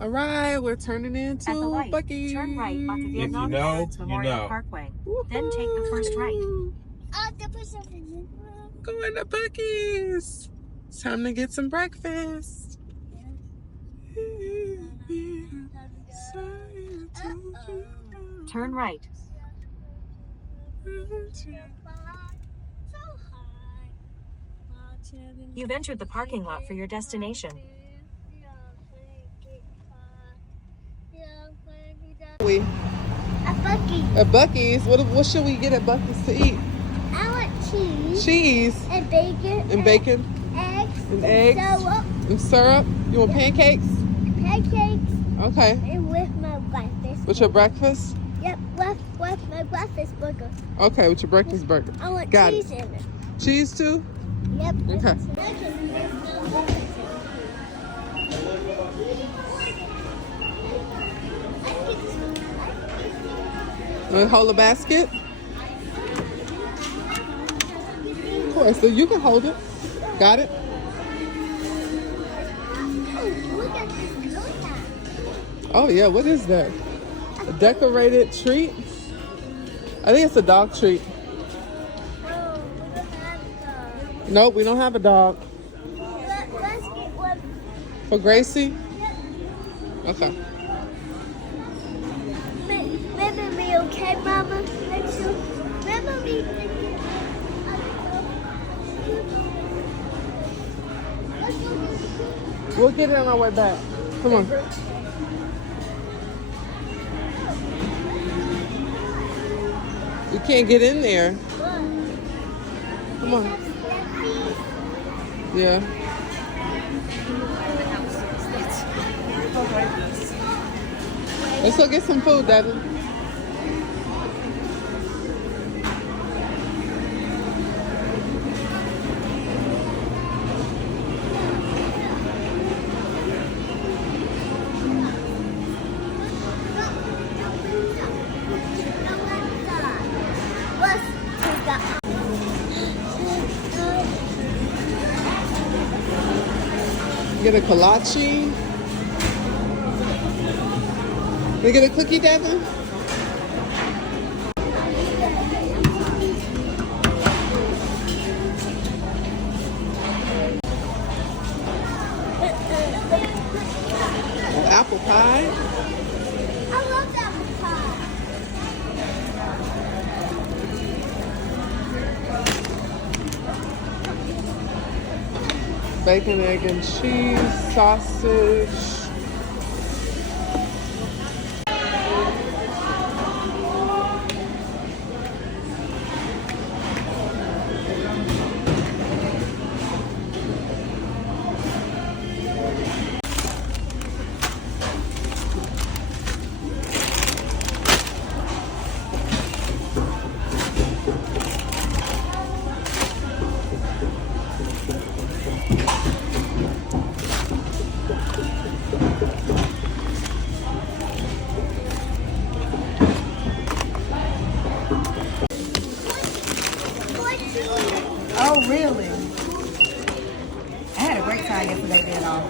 All right, we're turning into At the light, Buc-ee's. turn right onto If Vietnam you know, Veterans you Memorial know. Parkway. Then take the first right. Going to Buc-ee's. It's time to get some breakfast. Turn right. You've entered the parking lot for your destination. We A Buc-ee's. at Buc-ee's. What should we get at Buc-ee's to eat? I want cheese. Cheese And bacon. and bacon Eggs. and eggs Syrup. and syrup. You want pancakes? Pancakes. Okay. And with my breakfast. With your breakfast? Yep, with my breakfast burger. Okay, with your breakfast burger. I want Got cheese it. in it. Cheese too? Yep. Okay. Hold the basket? Of course, so you can hold it. Got it? Look at this coconut. Oh yeah, what is that? A decorated treat? I think it's a dog treat. Oh, we don't have the. Nope, we don't have a dog. Let's get one. For Gracie? Okay. Remember me, okay, Mama? Remember me. We'll get it on our way back. Come on. You can't get in there. Come on. Yeah. Let's go get some food, Devin. Get a kolache. We get a cookie, Devin? Oh, apple pie. I love apple pie. Bacon, egg, and cheese, sausage. Oh, really? I had a great time yesterday, did all.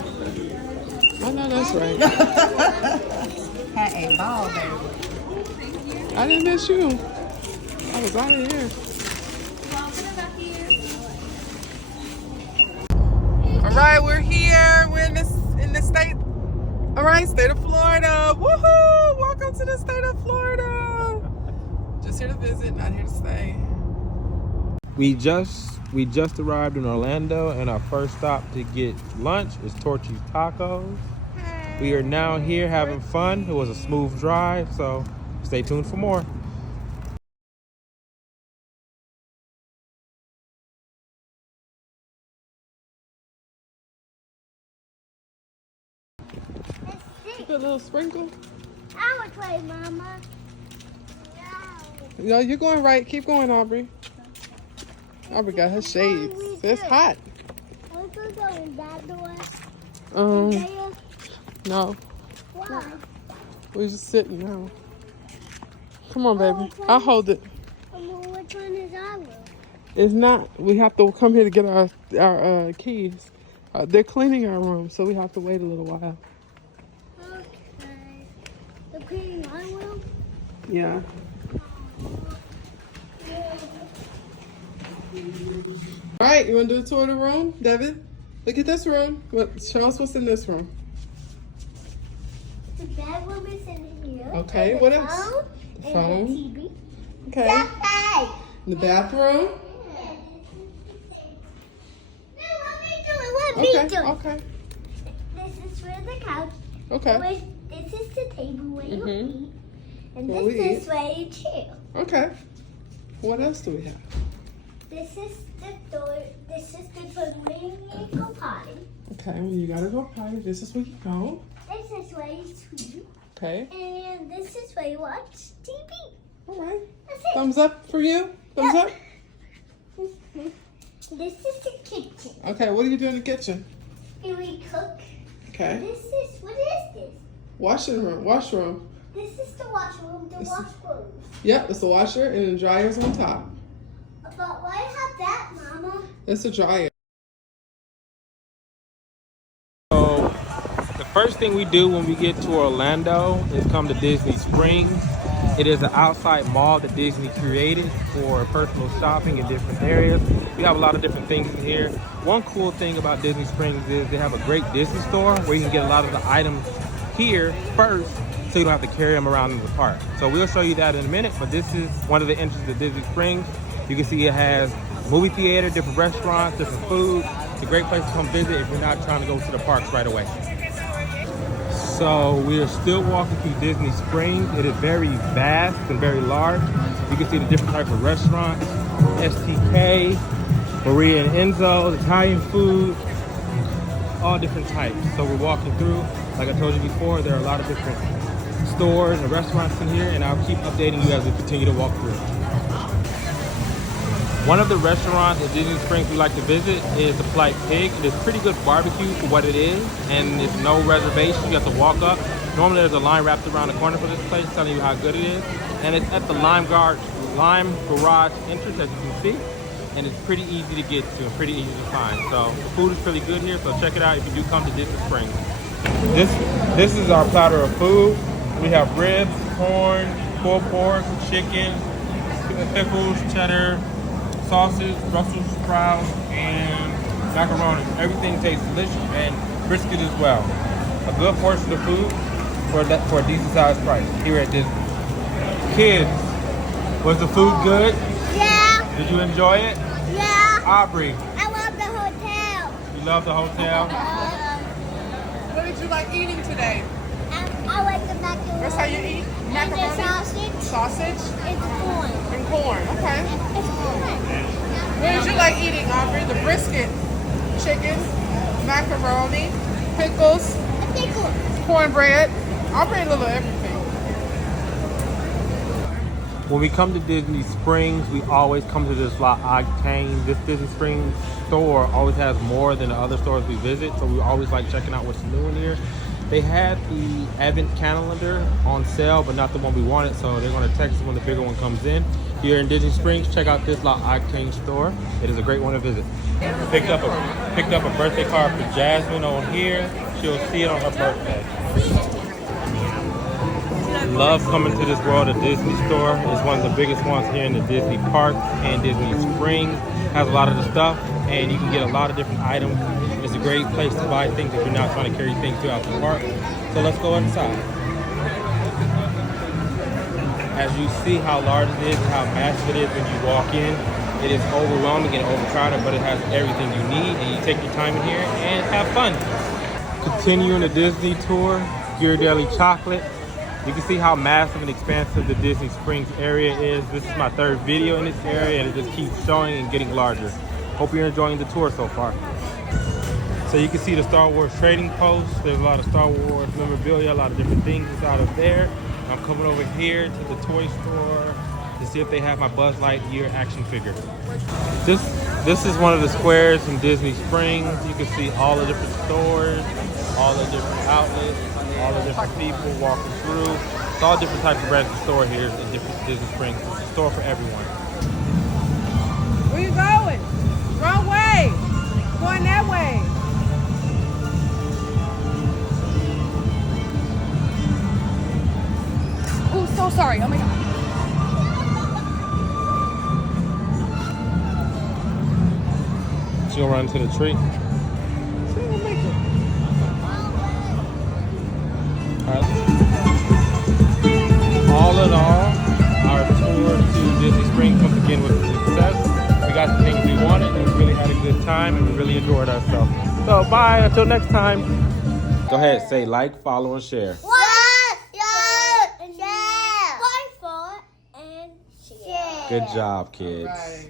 I know that's right. Had a ball, baby. I didn't miss you. I was out of here. All right, we're here. We're in the state. All right, state of Florida. Woohoo! Welcome to the state of Florida. Just here to visit, not here to stay. We just arrived in Orlando, and our first stop to get lunch is Torchy's Tacos. We are now here having fun. It was a smooth drive, so stay tuned for more. You put a little sprinkle. I would play, Mama. No, you're going right. Keep going, Aubrey. Aubrey got her shades. It's hot. Are we going to go in that door? Um, no. Why? We're just sitting now. Come on, baby. I'll hold it. Which one is our room? It's not. We have to come here to get our keys. They're cleaning our room, so we have to wait a little while. Okay. Queen I will. Yeah. All right, you want to do a tour of the room, Devin? Look at this room. Show us what's in this room. The bedroom is in here. Okay, and what the else? phone. Phone. And the TV. Okay. Cafe. The bathroom. No, let me do it. Okay. This is where the couch. Okay. This is the table where you eat. And Where this we is eat. where you chill. Okay. What else do we have? This is the door. This is the toilet where you go potty. Okay, when you gotta go potty, this is where you go. This is where you sleep. Okay. And this is where you watch TV. All right. That's it. Thumbs up for you. Thumbs up. This is the kitchen. Okay. What do you do in the kitchen? Here we cook. Okay. This is, what is this? Washroom. This is the washroom to wash clothes. Yep, it's the washer and the dryer's on top. But why have that, Mama? It's a dryer. So the first thing we do when we get to Orlando is come to Disney Springs. It is an outside mall that Disney created for personal shopping in different areas. We have a lot of different things in here. One cool thing about Disney Springs is they have a great Disney store where you can get a lot of the items here first, so you don't have to carry them around in the park. So we'll show you that in a minute, but this is one of the entrances to Disney Springs. You can see it has movie theater, different restaurants, different food. It's a great place to come visit if you're not trying to go to the parks right away. So we are still walking through Disney Springs. It is very vast and very large. You can see the different types of restaurants, STK, Maria and Enzo, Italian food, all different types. So we're walking through. Like I told you before, there are a lot of different stores and restaurants in here, and I'll keep updating you as we continue to walk through. One of the restaurants at Disney Springs we like to visit is the Polite Pig. It is pretty good barbecue for what it is, and it's no reservation. You have to walk up. Normally there's a line wrapped around the corner for this place telling you how good it is. And it's at the Lime Garage entrance, as you can see. And it's pretty easy to get to and pretty easy to find. So the food is really good here, so check it out if you do come to Disney Springs. This is our platter of food. We have ribs, corn, pulled pork, chicken, pickles, cheddar, sausage, Brussels sprouts, and macaroni. Everything tastes delicious, and brisket as well. A good portion of food for a decent sized price here at Disney. Kids, was the food good? Yeah. Did you enjoy it? Yeah. Aubrey, I love the hotel. you love the hotel? What did you like eating today? I like the macaroni. That's how you eat And the macaroni? sausage. Sausage It's corn. and corn. Okay. It's corn. What did you like eating, Aubrey? The brisket, chicken, macaroni, pickles, Pickle. cornbread. Aubrey ate a little of everything. When we come to Disney Springs, we always come to this La Octane. This Disney Springs store always has more than the other stores we visit, so we always like checking out what's new in here. They had the Advent calendar on sale, but not the one we wanted, so they're going to text us when the bigger one comes in. Here in Disney Springs, check out this La Octane store. It is a great one to visit. Picked up a birthday card for Jasmine on here. She'll see it on her birthday. Love coming to this World of Disney store. It's one of the biggest ones here in the Disney park, and Disney Springs has a lot of the stuff, and you can get a lot of different items. It's a great place to buy things if you're not trying to carry things throughout the park. So let's go inside. As you see how large it is, how massive it is when you walk in, it is overwhelming and overcrowded, but it has everything you need, and you take your time in here and have fun. Continuing the Disney tour, Ghirardelli Chocolate. You can see how massive and expansive the Disney Springs area is. This is my third video in this area, and it just keeps showing and getting larger. Hope you're enjoying the tour so far. So you can see the Star Wars trading post. There's a lot of Star Wars memorabilia, a lot of different things inside of there. I'm coming over here to the toy store to see if they have my Buzz Lightyear action figure. This is one of the squares in Disney Springs. You can see all the different stores, all the different outlets, all the different people walking through. It's all different types of restaurant store here in different Disney Springs. It's a store for everyone. Where you going? Wrong way. Going that way. so sorry. Oh my God. She gonna run to the tree. All in all, our tour to Disney Springs once again was a success. We got the things we wanted and we really had a good time and we really enjoyed ourselves. So bye, until next time. Go ahead, say like, follow, and share. Share. Good job, kids. Right.